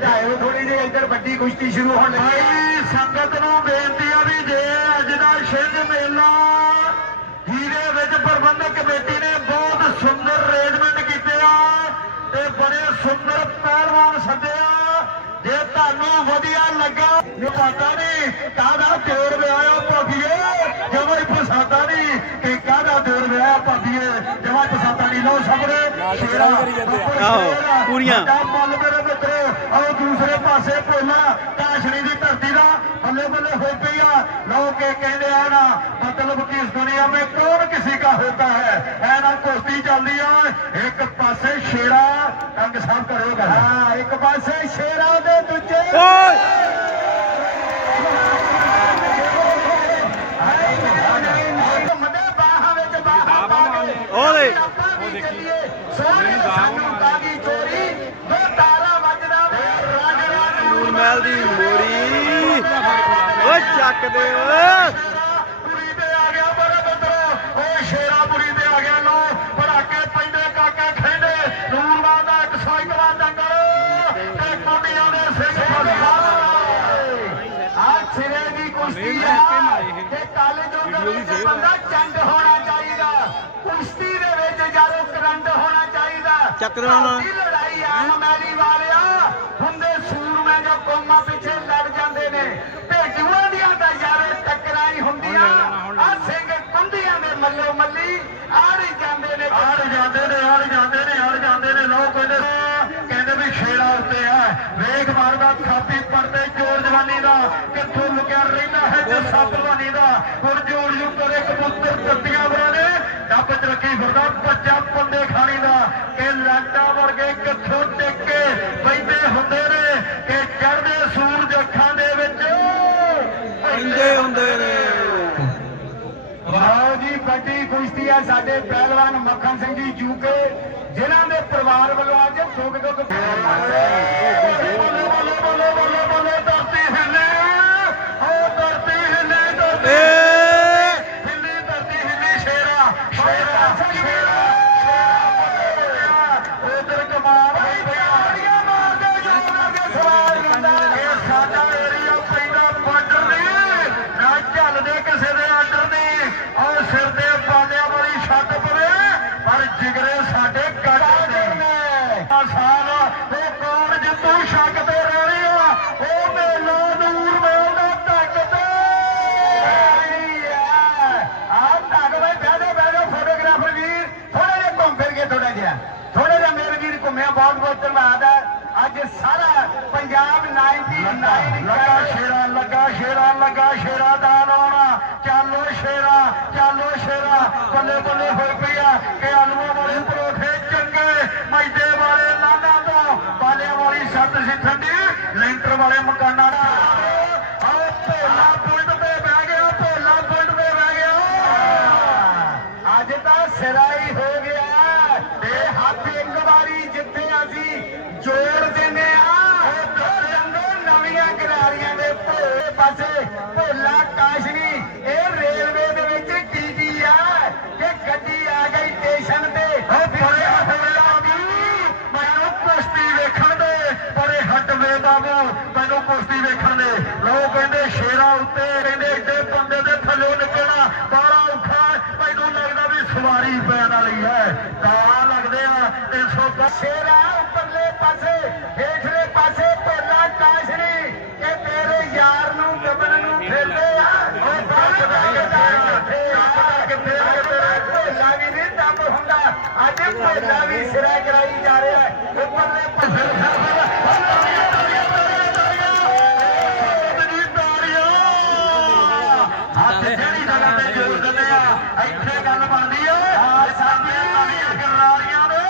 ਹਟਾਇਓ ਥੋੜੀ ਜਿਹੀ, ਇੱਧਰ ਵੱਡੀ ਕੁਸ਼ਤੀ ਸ਼ੁਰੂ ਹੋਣ ਲੱਗੀ ਭਾਈ ਸੰਗਤ ਨੂੰ ਬੇਨਤੀ ਆ ਵੀ ਜੇ ਅੱਜ ਦਾ ਸਿੰਘ ਮੇਲਾ ਜਿਹਦੇ ਵਿੱਚ ਪ੍ਰਬੰਧਕ ਕਮੇਟੀ ਨੇ ਬਹੁਤ ਸੁੰਦਰ ਅਰੇਂਜਮੈਂਟ ਕੀਤੇ ਆ ਤੇ ਬੜੇ ਸੁੰਦਰ ਪਹਿਲਵਾਨ ਸੱਦਿਆ ਜੇ ਤੁਹਾਨੂੰ ਵਧੀਆ ਲੱਗਾ ਇਹ ਪਤਾ ਨਹੀਂ ਕਾਹਦਾ ਚੋਰ ਵਿਆਹਿਆ ਭਾਬੀਏ? ਜਮਾ ਹੀ ਪਸਾਦਾ ਨਹੀਂ ਕਿ ਕਾਹਦਾ ਚੋਰ ਵਿਆਹਿਆ ਭਾਬੀਏ? ਜਮਾ ਪਸਾਦਾ ਨਹੀਂ ਲੋ ਸਬਰੇ। ਸ਼ੇਰਾ ਆਹੋ ਪੂਰੀਆਂ। ਮੱਲ ਮੇਰੇ ਮਿੱਤਰੋ ਆਓ ਦੂਸਰੇ ਪਾਸੇ ਭੋਲਾ ਕਾਸ਼ਣੀ ਦੀ ਧਰਤੀ ਦਾ ਬੱਲੇ ਬੱਲੇ ਹੋ ਪਈ ਆ। ਲੋਕ ਇਹ ਕਹਿੰਦੇ ਆ ਨਾ ਮਤਲਬ ਕਿ ਇਸ ਦੁਨੀਆ ਮੇ ਕੌਣ ਕਿਸੇ ਦਾ ਹੁੰਦਾ ਹੈ? ਐ ਨਾ ਕੁਸ਼ਤੀ ਚੱਲਦੀ ਆ ਇੱਕ ਪਾਸੇ ਸ਼ੇਰਾ ਤੰਗ ਸਾਹਿਬ ਕਰੋਗਾ ਹਾਂ ਇੱਕ ਪਾਸੇ ਸ਼ੇਰਾ ਦੇ ਦੂਜੇ ਆਪਾਂ ਵੀ ਚੱਲੀਏ ਸੋਹਣੇ ਸਾਨੂੰ ਕਾਗੀ ਚੋਰੀ ਦੋ ਤਾਰਾ ਵੱਜਦਾ ਵੇ ਰਗ ਰਗ ਨੂਰ ਮਹਿਲ ਦੀ ਮੋਰੀ ਓਏ ਚੱਕ ਦੇ ਓਏ ਪੁਰੀ ਤੇ ਆ ਗਿਆ ਬੜੇ ਮਿੱਤਰੋ ਓ ਸ਼ੇਰਾ ਪੁਰੀ ਤੇ ਆ ਗਿਆ ਲੋ ਭੜਾਕੇ ਪੈਂਦੇ ਕਾਕੇ ਖੈਂਦੇ ਨੂਰਵਾਂ ਦਾ 101ਵਾਂ ਦੰਗਲ ਤੇ ਕੁੰਡੀਆਂ ਦੇ ਸਿੰਘ ਫਸਾ ਆ ਸਿਰੇ ਦੀ ਕੁਸ਼ਤੀ ਆ ਤੇ ਕੱਲ ਜੋ ਵਿੱਚ ਬੰਦਾ ਚੰਡ ਹੋਣਾ ਚੱਕ ਦੇਣਾ ਨਾ। ਲੜਾਈ ਆ ਮੈਲੀ ਵਾਲਿਆ। ਹੁੰਦੇ ਸੂਰਮੇ ਜੋ ਕੌਮਾਂ ਪਿੱਛੇ ਲੜ ਜਾਂਦੇ ਨੇ। ਭੇਜੂਆਂ ਦੀਆਂ ਤਾਂ ਯਾਰ ਟੱਕਰਾਂ ਹੀ ਹੁੰਦੀਆਂ ਆ ਸਿੰਘ ਕੁੰਡੀਆਂ ਦੇ ਮੱਲੋ ਮੱਲੀ ਆੜੀ ਜਾਂਦੇ ਨੇ ਆੜ ਜਾਂਦੇ ਨੇ ਆੜ ਜਾਂਦੇ ਨੇ ਆੜ ਜਾਂਦੇ ਨੇ। ਲੋਕ ਕਹਿੰਦੇ ਕਹਿੰਦੇ ਵੀ ਸ਼ੇਰਾ ਉੱਤੇ ਆ। ਵੇਖ ਮਾਰਦਾ ਖਾਪੀ ਪਰਦੇ ਚੋਰ ਜਵਾਨੀ ਦਾ। ਕਿੱਥੋਂ ਲੁਕਿਆ ਰਹਿੰਦਾ ਹੈ ਜੇ ਸਤਵਾਨੀ ਦਾ। ਹੁਣ ਜੋੜ ਜੂ ਕਰੇ ਪੱਤੀਆਂ ਬਰਾਨੇ ਡੱਬ ਚ ਰੱਖੀ ਫਿਰਦਾ ਬੱਚਾ ਪੰਦੇ ਖਾਣੀ ਦਾ ਕਿ ਲਾਟਾ ਵਰਗੇ ਕਿੱਥੋਂ ਟਿਕ ਕੇ ਬੈਠੇ ਹੁੰਦੇ ਨੇ ਕਿ ਚੜ੍ਹਦੇ ਸੂਰਜ ਅੱਖਾਂ ਦੇ ਵਿੱਚ ਇੰਦੇ ਹੁੰਦੇ ਨੇ ਵਾਓ ਜੀ ਵੱਡੀ ਕੁਸ਼ਤੀ ਆ ਸਾਡੇ ਪਹਿਲਵਾਨ ਮੱਖਣ ਸਿੰਘ ਜੀ ਜੂਕੇ ਜਿਨ੍ਹਾਂ ਦੇ ਪਰਿਵਾਰ ਵੱਲੋਂ ਅੱਜ ਦੁੱਖ ਦੁੱਖ ਲੱਗਾ ਸ਼ੇਰਾ ਦਾ ਲਾਉਣਾ ਚਾਲੋ ਸ਼ੇਰਾ ਚਾਲੋ ਸ਼ੇਰਾ। ਬੱਲੇ ਬੱਲੇ ਹੋਈ ਪਈ ਆ ਕਿ ਆਲੂਆਂ ਵਾਲੇ ਪਰੋਠੇ ਚੰਗੇ ਮੈਦੇ ਵਾਲੇ ਲਾਂਡਾ ਤੋਂ। ਬਾਲਿਆਂ ਵਾਲੀ ਸੱਤ ਸਿੱਥਣ ਦੀ ਲੈਂਟਰ ਵਾਲੇ ਮਕਾਨਾਂ ਦਾ ਆਓ ਭੋਲਾ ਪੁਆਇੰਟ ਤੇ ਬਹਿ ਗਿਆ, ਭੋਲਾ ਪੁਆਇੰਟ ਤੇ ਬਹਿ ਗਿਆ। ਅੱਜ ਤਾਂ ਸਿਰਾਈ ਹੋ ਗਿਆ। ਤੇ ਹੱਥ ਇੱਕ ਵਾਰੀ ਜਿੱਥੇ ਅਸੀਂ ਜੋੜ ਦਿੰਦੇ ਆ ਉਹ ਰੰਗੋ ਨਵੀਆਂ ਕਿਨਾਰੀਆਂ ਦੇ ਭੋਲੇ ਪਾਸੇ। ਇਹ ਰੇਲਵੇ ਦੇ ਵਿੱਚ ਟੀਟੀ ਆ ਕਿ ਗੱਡੀ ਆ ਗਈ ਸਟੇਸ਼ਨ ਤੇ। ਉਹ ਬੜੇ ਹੋਇਆ ਵੀ ਮੈਨੂੰ ਕੁਸ਼ਤੀ ਵੇਖਣ ਦੇ। ਬੜੇ ਹਟਵੇ ਬਾਬੂ ਮੈਨੂੰ ਕੁਸ਼ਤੀ ਵੇਖਣ ਦੇ। ਲੋਕ ਕਹਿੰਦੇ ਸ਼ੇਰਾ ਉੱਤੇ ਕਹਿੰਦੇ ਏਡੇ ਬੰਦੇ ਦੇ ਥੱਲੇ ਨਿਕਲਣਾ ਬੜਾ ਔਖਾ। ਮੈਨੂੰ ਲੱਗਦਾ ਵੀ ਸਵਾਰੀ ਪੈਣ ਵਾਲੀ ਹੈ। ਤਾਂ ਲੱਗਦੇ ਆ 310 ਸ਼ੇਰਾ ਉੱਪਰਲੇ ਪਾਸੇ ਹੇਠਲੇ ਪਾਸੇ ਭੋਲਾ ਕਾਸ਼ਨੀ ਕਿ ਤੇਰੇ ਯਾਰ ਨੂੰ ਦਬਨ ਨੂੰ ਫਿਰਦੇ ਆ ਉਹ ਬਾਹਰ ਲੱਗਦਾ ਕਿੱਥੇ ਭੋਲਾ ਵੀ ਨਹੀਂ ਦਬ ਹੁੰਦਾ ਅੱਜ ਭੋਲਾ ਵੀ ਸਿਰਾ ਕਰਾਈ ਜਾ ਰਿਹਾ ਹੈ ਉੱਪਰਲੇ ਪਾਸੇ ਹੱਥ ਜਿਹੜੀ ਜਗ੍ਹਾ ਤੇ ਜੋੜ ਦਿੰਦੇ ਆ ਇੱਥੇ ਗੱਲ ਬਣਦੀ ਆ ਸਾਡੇ ਨਵੀਆਂ ਗਰਾਰੀਆਂ ਦੇ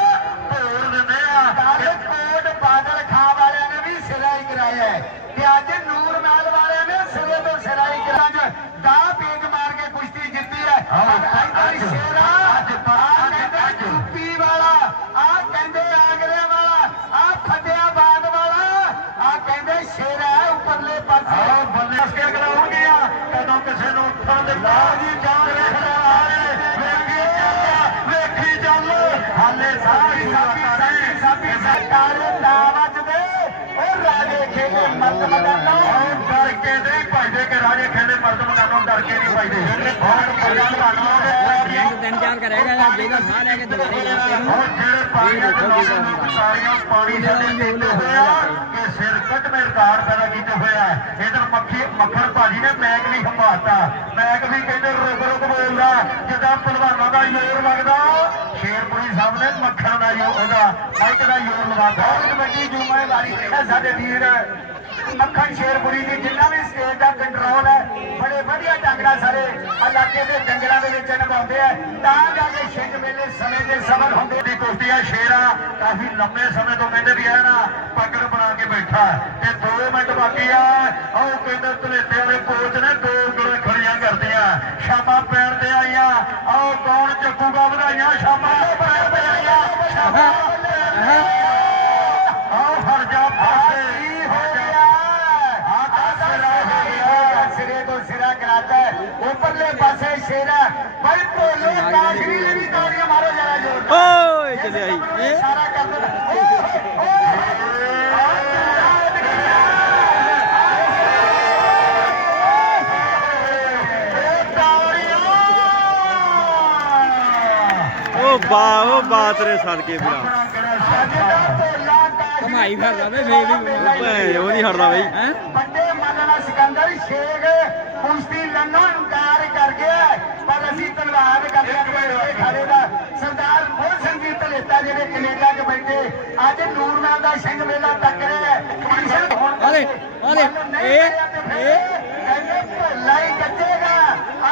ਭੋਰ ਦਿੰਦੇ ਆ ਕੱਲ ਕੋਟ ਬਾਦਲ ਖਾਂ ਵਾਲਿਆਂ ਨੇ ਵੀ ਸਿਰਾਈ ਕਰਾਇਆ ਹੈ ਤੇ ਅੱਜ ਨੂਰ ਮਹਿਲ ਵਾਲਿਆਂ ਨੇ ਸਿਰੇ ਤੋਂ ਸਿਰਾਈ ਕਰਾਇਆ ਦਾ ਪੇਜ ਮਾਰ ਕੇ ਕੁਸ਼ਤੀ ਜਿੱਤੀ ਹੈ ਆਹੋ, ਅੱਜ ਅੱਜ- ਸ਼ੇਰਾ ਅੱਜ- ਆ ਕਹਿੰਦੇ ਯੂਪੀ ਵਾਲਾ ਆ ਕਹਿੰਦੇ ਆਗਰੇ ਵਾਲਾ ਆ ਫਤਿਆਬਾਦ ਵਾਲਾ ਆ ਕਹਿੰਦੇ ਸ਼ੇਰਾ ਹੈ ਉੱਪਰਲੇ ਪਾਸੇ ਆਓ ਬੰਦੇ ਅਸਕੇ ਕਰਾਉਣਗੇ ਆ ਕਦੋਂ ਨੂੰ ਉੱਠਣ ਦਿੱਤਾ ਜੀ ਜਾਨ ਰੱਖਦਾ ਆਏ ਵੇਖੀ ਚੱਲ ਵੇਖੀ ਚੱਲ। ਹਾਲੇ ਸਾਡੀ ਸਾਬੀ ਸਾਬੀ ਸਰਕਾਰ ਦਾ ਵੱਜਦੇ। ਉਹ ਰਾਜ ਦੇ ਮਰਦ ਮਦਾਨਾ ਉਹ ਡਰ ਕੇ ਨਹੀਂ ਭਜਦੇ ਕਿ ਰਾਜੇ ਖੇਡੇ ਮਰਦ ਮਕਾਨੋਂ ਡਰ ਕੇ ਨਹੀਂ ਭਜਦੇ ਹੁਣ ਪੰਜਾਂ ਤੁਹਾਨੂੰ ਦੇ ਤਿੰਨ ਚਾਰ ਕਰੇਗਾ ਜਾਂ ਜਿਹਦਾ ਸਾਹ ਲੈ ਕੇ ਦੁਬਾਰੇ ਜਾ ਕੇ ਉਹ ਜਿਹੜੇ ਪਾਣੀਆਂ ਦੇ ਲੋਕ ਸਾਰੀਆਂ ਪਾਣੀ ਸਾਡੇ ਪੀਂਦੇ ਹੋਇਆ ਕਿ ਸਿਰ ਕੱਟ ਮੇ ਰਿਕਾਰਡ ਪੈਦਾ ਕੀਤੇ ਹੋਇਆ ਇਧਰ ਮੱਖੀ ਮੱਖਣ ਭਾਜੀ ਨੇ ਮੈਕ ਨਹੀਂ ਹੰਭਾਤਾ ਮੈਕ ਵੀ ਕਹਿੰਦੇ ਰੁਕ ਰੁਕ ਬੋਲਦਾ ਜਿੱਦਾਂ ਪਹਿਲਵਾਨਾਂ ਦਾ ਜ਼ੋਰ ਲੱਗਦਾ। ਸ਼ੇਰਪੁਰੀ ਸਾਹਿਬ ਨੇ ਮੱਖਣ ਦਾ ਜ਼ੋਰ ਉਹਦਾ ਮਾਈਕ ਦਾ ਜ਼ੋਰ ਲਗਾਤਾ। ਵੱਡੀ ਜ਼ਿੰਮੇਵਾਰੀ ਹੈ ਸਾਡੇ ਵੀਰ ਮੱਖਣ ਸ਼ੇਰਪੁਰੀ ਦੀ ਜਿੰਨਾ ਵੀ ਸਟੇਜ ਦਾ ਕੰਟਰੋਲ ਹੈ, ਬੜੇ ਵਧੀਆ ਢੰਗ ਨਾਲ ਸਾਰੇ ਇਲਾਕੇ ਦੇ ਜੰਗਲਾਂ ਦੇ ਵਿੱਚ ਨਿਭਾਉਂਦੇ ਆ। ਤਾਂ ਜਾ ਕੇ ਛਿੰਝ ਮੇਲੇ ਸਮੇਂ ਦੇ ਸਬਰ ਹੁੰਦੇ ਦੀ ਕੁਸ਼ਤੀ ਆ, ਸ਼ੇਰਾ ਕਾਫੀ ਲੰਮੇ ਸਮੇਂ ਤੋਂ ਕਹਿੰਦੇ ਵੀ ਆ ਨਾ ਪਕੜ ਬਣਾ ਕੇ ਬੈਠਾ ਤੇ 2 ਮਿੰਟ ਬਾਕੀ ਆ ਉਹ ਕਹਿੰਦੇ ਧਲੇਟੇ ਵਾਲੇ ਕੋਚ ਨੇ, ਦੋ ਉਂਗਲਾਂ ਖੜੀਆਂ ਕਰਦੀਆਂ। ਸ਼ਾਮਾਂ ਪੈਣ ਤੇ ਆਈਆਂ ਆਓ ਕੌਣ ਚੱਕੂਗਾ ਵਧਾਈਆਂ? ਸ਼ਾਮਾਂ ਪੈਣ ਤੇ ਆਈਆਂ, ਸ਼ਾਮਾਂ ਆਓ ਹਰ ਜਾ ਪਾਸੇ ਕੀ ਹੋ ਗਿਆ ਆਹ ਸਿਰਾ ਹੋ ਗਿਆ। ਸਿਰੇ ਤੋਂ ਸਿਰਾ ਕਰਾਤਾ ਹੈ ਉੱਪਰਲੇ ਪਾਸੇ ਸ਼ੇਰਾ ਭਾਈ ਭੋਲੇ ਕਾਸ਼ਰੀ ਲਈ ਵੀ ਤਾੜੀਆਂ ਮਾਰੋ ਜਰਾ ਜੋਰ ਓਏ ਚੱਲਿਆ ਜੀ ਇਹ ਸਾਰਾ ਕਰ ਦਿੰਦਾ ਓ ਬਾ ਓ ਬਾ ਤੇਰੇ ਸਦਕੇ ਭਰਾ ਕਮਾਈ ਫਿਰਦਾ ਵੇ ਵੇ ਵੀ ਭੈਣ ਉਹ ਨਹੀਂ ਹਟਦਾ ਬਈ। ਹੈ? ਵੱਡੇ ਮਾਨਾ ਸਿਕੰਦਰ ਸ਼ੇਖ ਕੁਸ਼ਤੀ ਲੰਨੋਂ ਇਨਕਾਰ ਕਰ ਗਿਆ ਪਰ ਅਸੀਂ ਤਲਵਾਰ ਕਰਦੇ ਆਪਣੇ ਖਾੜੇ ਦਾ। ਸਰਦਾਰ ਮੋਹਨ ਸਿੰਘ ਜੀ ਧਲੇਤਾ ਜਿਹੜੇ ਕੈਨੇਡਾ 'ਚ ਬੈਠੇ ਅੱਜ ਨੂਰਨਾਮ ਦਾ ਸਿੰਘ ਮੇਲਾ ਤੱਕ ਰਿਹਾ ਕਮਿਸ਼ਨ ਹੋਣ ਅਰੇ, ਅਰੇ, ਇਹ- ਇਹ- ਭੋਲਾ ਹੀ ਕੱਜੇਗਾ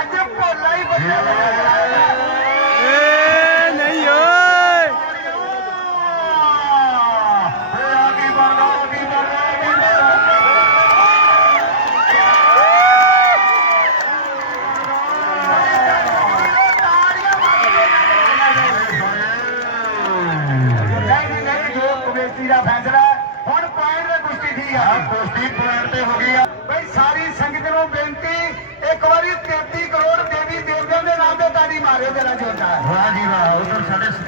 ਅੱਜ ਭੋਲਾ ਹੀ ਬੱਚੇਗਾ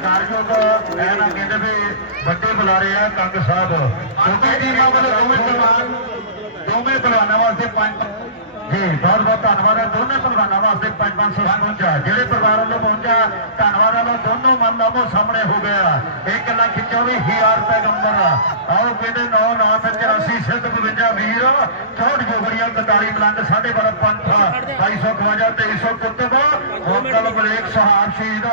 ਸਤਿਕਾਰਯੋਗ ਨਾ ਕਹਿੰਦੇ ਵੀ ਵੱਡੇ ਬੁਲਾਰੇ ਆ ਕੰਗ ਸਾਹਿਬ। ਕਿਉਂਕਿ ਟੀਮਾਂ ਵੱਲੋਂ ਦੋਵੇਂ ਪਹਿਲਵਾਨ ਦੋਵੇਂ ਪਹਿਲਵਾਨਾਂ ਵਾਸਤੇ ਪੰਜ ਜੀ, ਬਹੁਤ ਬਹੁਤ ਧੰਨਵਾਦ। ਹੈ ਦੋਨੇ ਭਗਵਾਨਾਂ ਵਾਸਤੇ 5-500 ਪਹੁੰਚਾ ਜਿਹੜੇ ਪਰਿਵਾਰ ਵੱਲੋਂ ਪਹੁੰਚਾ ਧੰਨਵਾਦ ਵੱਲੋਂ ਦੋਨੋਂ ਮਨ ਲਾਮੋ ਸਾਹਮਣੇ ਹੋ ਗਿਆ। 1 ਲੱਖ 24000 ਪੈਗੰਬਰ ਆਓ ਕਹਿੰਦੇ 9 9 84 ਸਿੱਧ 52 ਵੀਰ। 64 ਜੋਗੜੀਆਂ 41 ਮਲੰਗ 12.5 ਪੰਥ। 252 2300 ਕੁੱਤਬ। ਹੋਟਲ ਬਲੇਕ ਸਹਾਬ ਸ਼ਹੀਦ।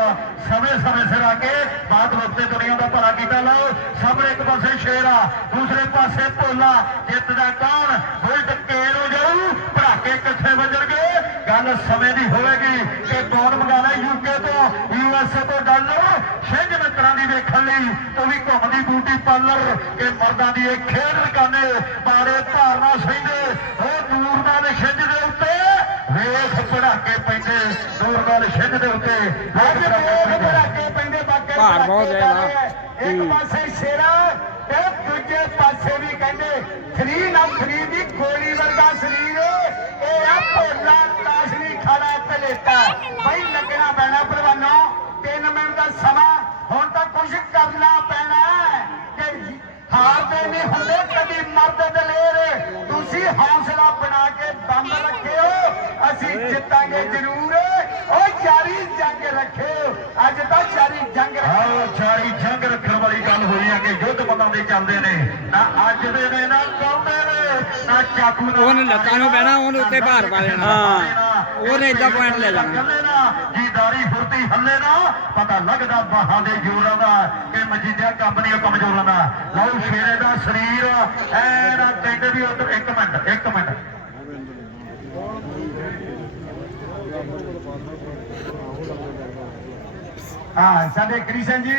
ਸਮੇਂ ਸਮੇਂ ਸਿਰ ਆ ਕੇ ਬਾਤ ਵਕਤੇ ਦੁਨੀਆ ਦਾ ਭਲਾ ਕੀਤਾ। ਲਓ, ਸਾਹਮਣੇ ਇੱਕ ਪਾਸੇ ਸ਼ੇਰਾ ਦੂਸਰੇ ਪਾਸੇ ਭੋਲਾ। ਜਿੱਤਦਾ ਕੌਣ? ਬੁਲਟ ਕੇਰ ਹੋ ਜਾਊ, ਭੜਾਕੇ ਕਿੱਥੇ ਵੱਜਣਗੇ। ਗੱਲ ਸਮੇਂ ਦੀ ਹੋਵੇਗੀ ਕਿ ਕੌਣ ਮੰਗਾਣਾ ਯੂਕੇ ਤੋਂ ਯੂਐਸਏ ਤੋਂ ਡਾਲਰ ਛਿੰਝ ਮਿੱਤਰਾਂ ਦੀ ਵੇਖਣ ਲਈ ਤੂੰ ਵੀ ਘੁੰਮਦੀ ਬੂਟੀ ਪਾਲਰ ਇਹ ਮਰਦਾਂ ਦੀ ਇਹ ਖੇਡ ਰਕਾਨੇ ਪਾਰੇ ਭਾਰਨਾ ਸਹਿੰਦੇ ਉਹ ਦੂਰ ਨਾਲ ਛਿੰਝ ਦੇ ਉੱਤੇ ਵੇਖ ਪੜਾਕੇ ਪੈਂਦੇ। ਦੂਰ ਨਾਲ ਛਿੰਝ ਦੇ ਉੱਤੇ ਵੇਖ ਪੜਾਕੇ ਪੈਂਦੇ। ਬਾਕੀ ਭਾਰ ਬਹੁਤ ਹੈ ਨਾ। ਇੱਕ ਪਾਸੇ ਸ਼ੇਰਾ ਤੇ ਦੂਜੇ ਪਾਸੇ ਵੀ ਕਹਿੰਦੇ 3 ਨਾ 3 ਦੀ ਗੋਲੀ ਭੋਲਾ ਕਾਸ਼ਨੀ ਖਾਣਾ ਭਲੇਤਾ ਬਈ ਲੱਗਣਾ ਪੈਣਾ ਪ੍ਰਵਾਨੋ 3 ਮਿੰਟ ਦਾ ਸਮਾਂ। ਹੁਣ ਤਾਂ ਕੁਝ ਕਰਨਾ ਪੈਣਾ ਹੈ ਕਿ ਹਾਰਦੇ ਨਹੀਂ ਹੁੰਦੇ ਕਦੀ ਮਰਦ ਦਲੇਰ। ਤੁਸੀਂ ਹੌਸਲਾ ਬਣਾ ਕੇ ਦਮ ਰੱਖਿਓ ਅਸੀਂ ਜਿੱਤਾਂਗੇ ਜ਼ਰੂਰ। ਜਾਰੀ ਜੰਗ ਰੱਖਿਓ ਅੱਜ ਤਾਂ ਜਾਰੀ ਜੰਗ ਆਓ ਚਾਰੀ ਜੰਗ ਰੱਖਣ ਵਾਲੀ ਗੱਲ ਹੋਈ ਹੈ ਕਿ ਯੁੱਧ ਮਨਾਉਂਦੇ ਚੱਲਦੇ ਨੇ। ਨਾ ਅੱਜ ਦੇ ਨੇ ਨਾ ਕਾਉਂਦੇ ਨੇ ਨਾ ਚਾਕੂ ਨਾਲ ਉਹਨੇ ਲੱਤਾਂ ਨੂੰ ਬਹਿਣਾ ਉਹਨੇ ਉੱਤੇ ਭਾਰ ਪਾ ਲੈਣਾ ਹਾਂ। ਉਹਨੇ ਏਦਾਂ point ਲੈ ਨਾ ਜੀਦਾਰੀ ਫੁਰਤੀ ਹੱਲੇ ਨਾ ਪਤਾ ਲੱਗਦਾ ਬਾਹਾਂ ਦੇ ਜੋਰਾਂ ਦਾ ਕਿ ਮਜੀਦਿਆ ਕੰਮ ਨਹੀਂ ਉਹ ਕਮਜ਼ੋਰਾਂ ਦਾ। ਲਓ ਸ਼ੇਰੇ ਦਾ ਸਰੀਰ ਐ ਨਾ ਕਹਿੰਦੇ ਵੀ ਉਧਰ ਇੱਕ ਮਿੰਟ ਇੱਕ ਮਿੰਟ। ਹਾਂ, ਸਾਡੇ ਕ੍ਰਿਸ਼ਨ ਜੀ,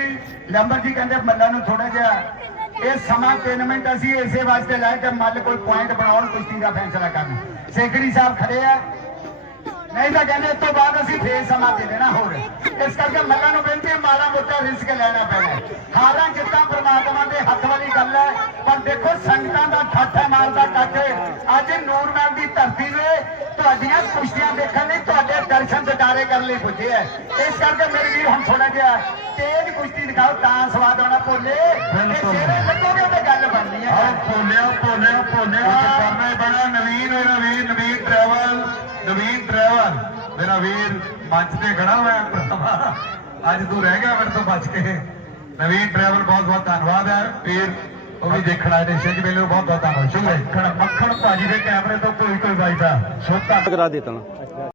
ਲੰਬਰ ਜੀ ਕਹਿੰਦੇ ਮੱਲਾਂ ਨੂੰ ਥੋੜਾ ਜਿਹਾ ਇਹ ਸਮਾਂ 3 ਮਿੰਟ ਅਸੀਂ ਇਸੇ ਵਾਸਤੇ ਲਾਇਆ ਕਿ ਮੱਲ ਕੋਈ ਪੁਆਇੰਟ ਬਣਾਉਣ, ਕੁਸ਼ਤੀ ਦਾ ਫੈਸਲਾ ਕਰਨ। ਸੇਖੜੀ ਸਾਹਿਬ ਖੜੇ ਆ। ਨਹੀਂ ਤਾਂ ਕਹਿੰਦੇ ਤੋਂ ਬਾਅਦ ਅਸੀਂ ਫੇਰ ਸਮਾਂ ਦੇ ਦੇਣਾ ਹੋਰ। ਇਸ ਕਰਕੇ ਮੱਲਾਂ ਨੂੰ ਬੇਨਤੀ ਹੈ, ਮਾੜਾ ਮੋਟਾ ਰਿਸਕ ਲੈਣਾ ਪੈਣਾ ਹਾਰਾਂ ਜਿੱਤਾਂ ਪ੍ਰਮਾਤਮਾ ਦੇ ਹੱਥ ਵਾਲੀ ਗੱਲ ਹੈ, ਪਰ ਦੇਖੋ ਸੰਗਤਾਂ ਦਾ ਠਾਠਾ ਮਾਰਦਾ ਕੱਟ। ਅੱਜ ਨੂਰਮਹਿਲ ਦੀ ਧਰਤੀ ਨੇ ਤੁਹਾਡੀਆਂ ਕੁਸ਼ਤੀਆਂ ਦੇਖਣ ਲਈ ਕਰਨ ਲਈ ਪੁੱਜੇ ਹੈ ਇਸ ਕਰਕੇ ਮੇਰੇ ਵੀਰ ਹੁਣ ਥੋੜਾ ਜਿਹਾ ਤੇਜ਼ ਕੁਸ਼ਤੀ ਦਿਖਾਓ ਤਾਂ ਸਵਾਦ ਆਉਣਾ ਭੋਲੇ। ਇਹ ਬਿਲਕੁਲ। ਜਿਹੜੇ ਲੱਗੋਗੇ ਤੇ ਗੱਲ ਬਣਨੀ ਹੈ ਆਹ ਬੋਲਿਆ ਬੋਲਿਆ ਭੋਲਿਆ ਕਰਨਾ ਹੀ ਪੈਣਾ ਨਵੀਨ ਮੇਰਾ ਵੀਰ ਨਵੀਨ ਟਰੈਵਲ ਨਵੀਨ ਟਰੈਵਲ ਮੇਰਾ ਵੀਰ ਮੰਚ ਤੇ ਖੜਾ ਹੋਇਆ ਭਰਾਵਾ। ਅੱਜ ਤੂੰ ਰਹਿ ਗਿਆ ਮੇਰੇ ਤੋਂ ਬਚ ਕੇ। ਨਵੀਨ ਟਰੈਵਲ ਬਹੁਤ ਬਹੁਤ ਧੰਨਵਾਦ ਹੈ ਵੀਰ ਉਹ ਵੀ ਦੇਖਣ ਆਏ ਨੇ ਸਿੰਘ ਮੇਲੇ ਨੂੰ ਬਹੁਤ ਬਹੁਤ ਧੰਨਵਾਦ। ਸ਼ੁਕਰੀਆ। ਮੱਖਣ ਭਾਜੀ ਦੇ ਕੈਮਰੇ ਤੋਂ ਕੋਈ ਕੋਈ ਵਾਜਦਾ। ਸੋ ਧੰਨ ਕਰਾ ਦੇਤਾ। ਨਾ